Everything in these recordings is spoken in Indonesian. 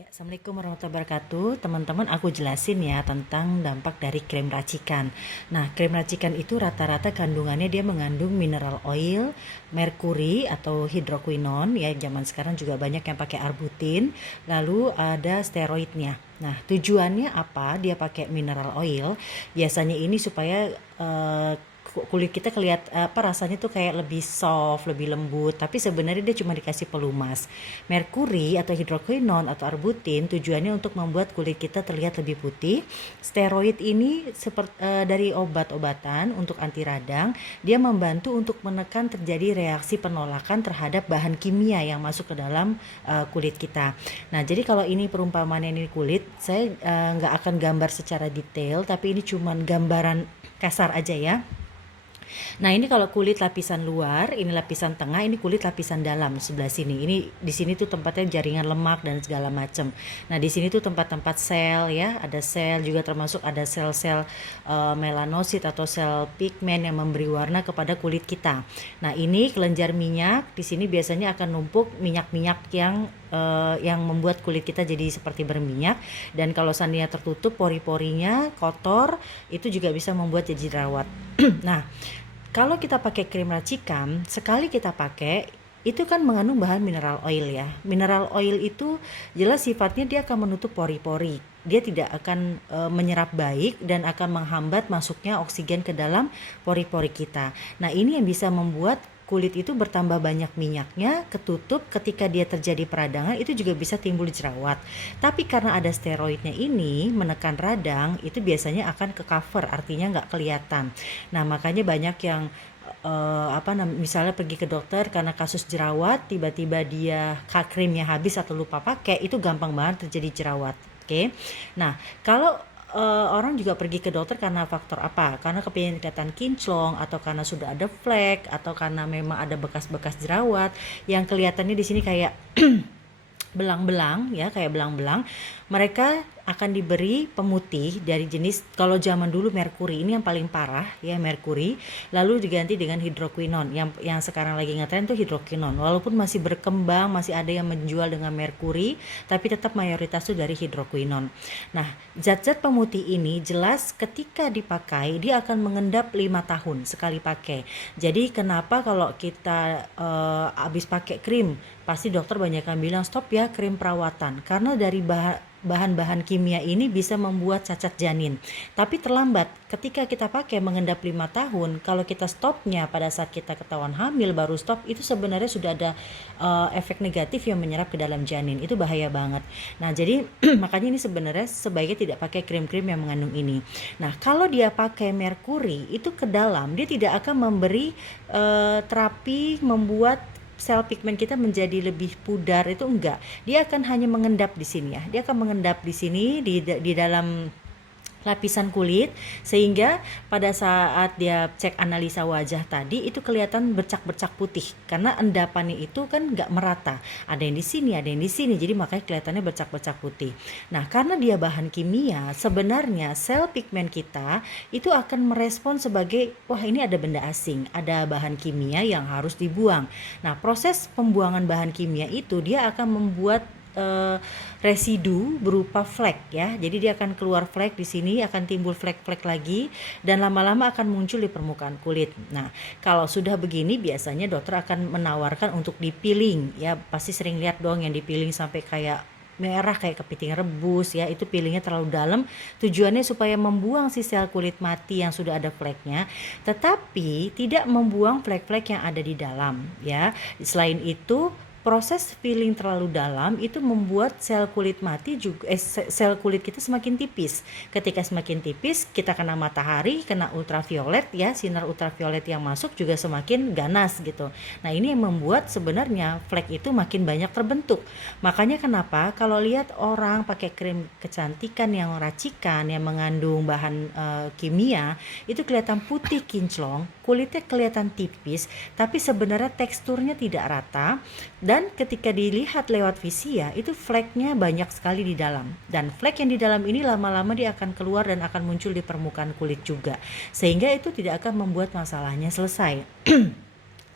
Ya, Assalamualaikum warahmatullahi wabarakatuh. Teman-teman, aku jelasin ya tentang dampak dari krim racikan. Nah, krim racikan itu rata-rata kandungannya dia mengandung mineral oil, merkuri atau hidroquinon, ya zaman sekarang juga banyak yang pakai arbutin, lalu ada steroidnya. Nah, tujuannya apa? Dia pakai mineral oil. Biasanya ini supaya kulit kita rasanya tuh kayak lebih soft, lebih lembut, tapi sebenarnya dia cuma dikasih pelumas. Merkuri atau hidroquinon atau arbutin tujuannya untuk membuat kulit kita terlihat lebih putih. Steroid ini seperti dari obat-obatan untuk anti radang, dia membantu untuk menekan terjadi reaksi penolakan terhadap bahan kimia yang masuk ke dalam kulit kita. Nah, jadi kalau ini perumpamaan ini kulit, saya nggak akan gambar secara detail, tapi ini cuma gambaran kasar aja ya. Nah, ini kalau kulit lapisan luar, ini lapisan tengah, ini kulit lapisan dalam sebelah sini. Ini di sini tuh tempatnya jaringan lemak dan segala macam. Nah, di sini tuh tempat-tempat sel ya, ada sel juga termasuk ada sel-sel melanosit atau sel pigmen yang memberi warna kepada kulit kita. Nah, ini kelenjar minyak, di sini biasanya akan numpuk minyak-minyak yang membuat kulit kita jadi seperti berminyak, dan kalau seandainya tertutup pori-porinya kotor, itu juga bisa membuat jadi jerawat. Nah, kalau kita pakai krim racikan, sekali kita pakai itu kan mengandung bahan mineral oil ya. Mineral oil itu jelas sifatnya dia akan menutup pori-pori. Dia tidak akan menyerap baik dan akan menghambat masuknya oksigen ke dalam pori-pori kita. Nah, ini yang bisa membuat kulit itu bertambah banyak minyaknya, ketutup, ketika dia terjadi peradangan itu juga bisa timbul jerawat. Tapi karena ada steroidnya ini menekan radang, itu biasanya akan ke cover, artinya nggak kelihatan. Nah, makanya banyak yang misalnya pergi ke dokter karena kasus jerawat, tiba-tiba dia krimnya habis atau lupa pakai, itu gampang banget terjadi jerawat. Oke. Nah, kalau orang juga pergi ke dokter karena faktor apa? Karena kepingin kelihatan kinclong, atau karena sudah ada flek, atau karena memang ada bekas-bekas jerawat yang kelihatannya di sini kayak belang-belang ya, kayak belang-belang. Mereka akan diberi pemutih dari jenis, kalau zaman dulu merkuri, ini yang paling parah ya, merkuri, lalu diganti dengan hidroquinon. Yang sekarang lagi ngetren tuh hidroquinon. Walaupun masih berkembang, masih ada yang menjual dengan merkuri, tapi tetap mayoritas tuh dari hidroquinon. Nah, zat-zat pemutih ini jelas ketika dipakai dia akan mengendap 5 tahun sekali pakai. Jadi kenapa kalau kita habis pakai krim, pasti dokter banyak yang bilang stop ya krim perawatan, karena dari bahan-bahan kimia ini bisa membuat cacat janin. Tapi terlambat, ketika kita pakai mengendap 5 tahun, kalau kita stopnya pada saat kita ketahuan hamil baru stop, itu sebenarnya sudah ada efek negatif yang menyerap ke dalam janin. Itu bahaya banget. Nah, jadi makanya ini sebenarnya sebaiknya tidak pakai krim-krim yang mengandung ini. Nah, kalau dia pakai merkuri itu ke dalam, dia tidak akan memberi terapi membuat sel pigmen kita menjadi lebih pudar, itu enggak. Dia akan hanya mengendap di sini ya. Dia akan mengendap di sini di dalam lapisan kulit, sehingga pada saat dia cek analisa wajah tadi itu kelihatan bercak-bercak putih karena endapannya itu kan nggak merata, ada yang di sini, ada yang di sini, jadi makanya kelihatannya bercak-bercak putih. Nah, karena dia bahan kimia, sebenarnya sel pigmen kita itu akan merespon sebagai, wah ini ada benda asing, ada bahan kimia yang harus dibuang. Nah, proses pembuangan bahan kimia itu dia akan membuat residu berupa flek ya. Jadi dia akan keluar flek di sini, akan timbul flek-flek lagi, dan lama-lama akan muncul di permukaan kulit. Nah, kalau sudah begini biasanya dokter akan menawarkan untuk dipiling ya. Pasti sering lihat dong yang dipiling sampai kayak merah kayak kepiting rebus ya, itu peelingnya terlalu dalam, tujuannya supaya membuang si sel kulit mati yang sudah ada fleknya, tetapi tidak membuang flek-flek yang ada di dalam ya. Selain itu, proses peeling terlalu dalam itu membuat sel kulit mati juga, sel kulit kita semakin tipis. Ketika semakin tipis, kita kena matahari, kena ultraviolet ya, sinar ultraviolet yang masuk juga semakin ganas gitu. Nah, ini yang membuat sebenarnya flek itu makin banyak terbentuk. Makanya kenapa kalau lihat orang pakai krim kecantikan yang racikan yang mengandung bahan kimia, itu kelihatan putih kinclong, kulitnya kelihatan tipis, tapi sebenarnya teksturnya tidak rata. Dan ketika dilihat lewat visia, itu fleknya banyak sekali di dalam. Dan flek yang di dalam ini lama-lama dia akan keluar dan akan muncul di permukaan kulit juga. Sehingga itu tidak akan membuat masalahnya selesai.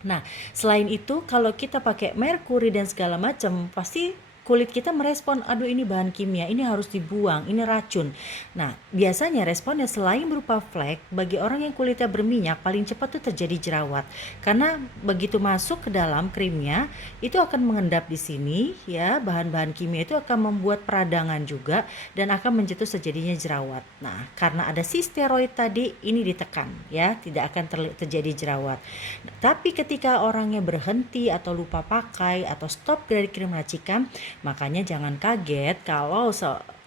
Nah, selain itu kalau kita pakai merkuri dan segala macam, pasti kulit kita merespon, aduh ini bahan kimia, ini harus dibuang, ini racun. Nah, biasanya responnya selain berupa flek, bagi orang yang kulitnya berminyak, paling cepat tuh terjadi jerawat. Karena begitu masuk ke dalam krimnya, itu akan mengendap di sini, ya, bahan-bahan kimia itu akan membuat peradangan juga, dan akan mencetus terjadinya jerawat. Nah, karena ada si steroid tadi, ini ditekan, ya, tidak akan terjadi jerawat. Tapi ketika orangnya berhenti atau lupa pakai atau stop dari krim racikan, makanya jangan kaget kalau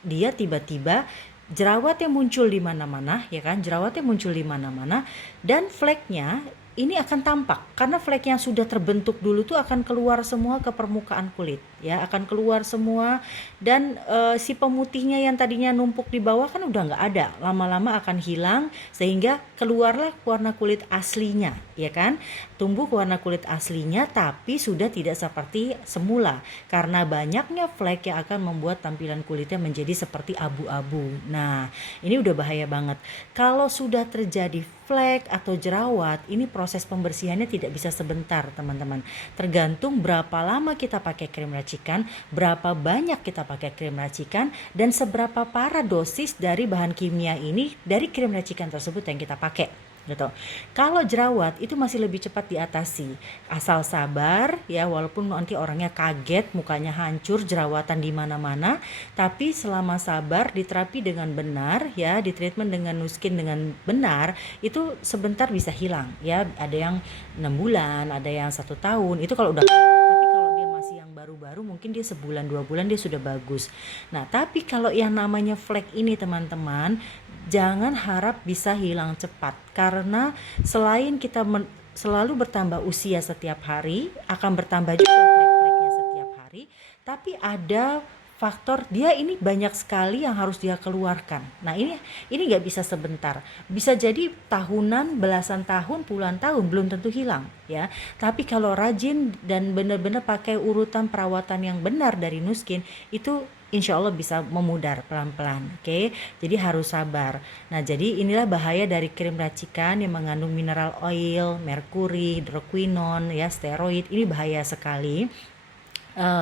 dia tiba-tiba jerawat yang muncul di mana-mana, ya kan? Jerawat yang muncul di mana-mana dan fleknya ini akan tampak karena flek yang sudah terbentuk dulu tuh akan keluar semua ke permukaan kulit, ya, akan keluar semua dan si pemutihnya yang tadinya numpuk di bawah kan udah nggak ada, lama-lama akan hilang sehingga keluarlah warna kulit aslinya, ya kan? Tumbuh warna kulit aslinya tapi sudah tidak seperti semula karena banyaknya flek yang akan membuat tampilan kulitnya menjadi seperti abu-abu. Nah, ini udah bahaya banget. Kalau sudah terjadi flek atau jerawat, ini proses pembersihannya tidak bisa sebentar, teman-teman. Tergantung berapa lama kita pakai krim racikan, berapa banyak kita pakai krim racikan, dan seberapa parah dosis dari bahan kimia ini dari krim racikan tersebut yang kita pakai. Gitu. Kalau jerawat itu masih lebih cepat diatasi, asal sabar ya, walaupun nanti orangnya kaget, mukanya hancur, jerawatan di mana-mana, tapi selama sabar diterapi dengan benar ya, di treatment dengan Nuskin dengan benar, itu sebentar bisa hilang ya. Ada yang 6 bulan, ada yang 1 tahun, itu kalau udah, tapi kalau dia masih yang baru-baru mungkin dia sebulan 2 bulan dia sudah bagus. Nah, tapi kalau yang namanya flek ini teman-teman, jangan harap bisa hilang cepat karena selain kita selalu bertambah usia setiap hari, akan bertambah juga flek-fleknya setiap hari, tapi ada faktor dia ini banyak sekali yang harus dia keluarkan. Nah, ini nggak bisa sebentar, bisa jadi tahunan, belasan tahun, puluhan tahun belum tentu hilang ya. Tapi kalau rajin dan benar-benar pakai urutan perawatan yang benar dari Nuskin, itu insya Allah bisa memudar pelan-pelan. Oke, jadi harus sabar. Nah, jadi inilah bahaya dari krim racikan yang mengandung mineral oil, merkuri, hidroquinon, ya, steroid. Ini bahaya sekali.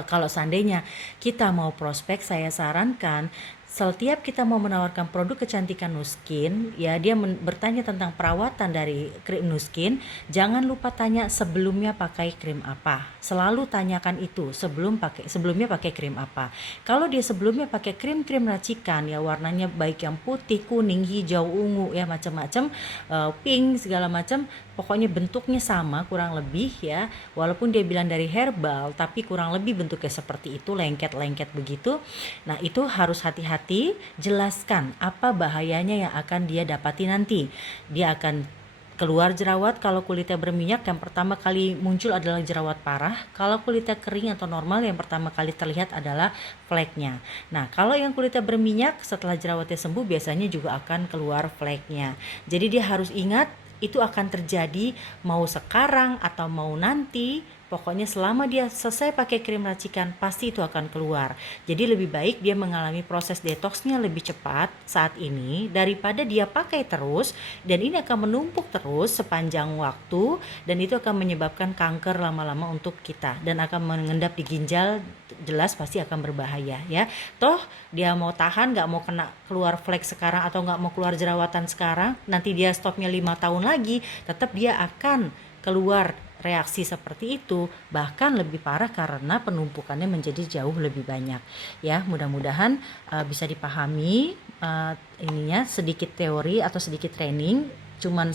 Kalau seandainya kita mau prospek, saya sarankan setiap kita mau menawarkan produk kecantikan Nuskin, ya, dia bertanya tentang perawatan dari krim Nuskin, jangan lupa tanya sebelumnya pakai krim apa. Selalu tanyakan itu sebelumnya pakai krim apa. Kalau dia sebelumnya pakai krim-krim racikan, ya, warnanya baik yang putih, kuning, hijau, ungu, ya, macam-macam, pink, segala macam, pokoknya bentuknya sama kurang lebih ya. Walaupun dia bilang dari herbal, tapi kurang lebih bentuknya seperti itu, lengket-lengket begitu. Nah, itu harus hati-hati, jelaskan apa bahayanya yang akan dia dapati nanti. Dia akan keluar jerawat. Kalau kulitnya berminyak, yang pertama kali muncul adalah jerawat parah. Kalau kulitnya kering atau normal, yang pertama kali terlihat adalah fleknya. Nah, kalau yang kulitnya berminyak, setelah jerawatnya sembuh biasanya juga akan keluar fleknya. Jadi dia harus ingat itu akan terjadi mau sekarang atau mau nanti. Pokoknya selama dia selesai pakai krim racikan, pasti itu akan keluar. Jadi lebih baik dia mengalami proses detoksnya lebih cepat saat ini daripada dia pakai terus, dan ini akan menumpuk terus sepanjang waktu, dan itu akan menyebabkan kanker lama-lama untuk kita dan akan mengendap di ginjal, jelas pasti akan berbahaya ya. Toh dia mau tahan, gak mau kena keluar flek sekarang atau gak mau keluar jerawatan sekarang, nanti dia stopnya 5 tahun lagi, tetap dia akan keluar reaksi seperti itu, bahkan lebih parah karena penumpukannya menjadi jauh lebih banyak ya. Mudah-mudahan bisa dipahami, ininya sedikit teori atau sedikit training, cuman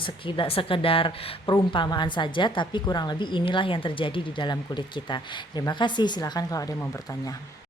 sekedar perumpamaan saja, tapi kurang lebih inilah yang terjadi di dalam kulit kita. Terima kasih, silakan kalau ada yang mau bertanya.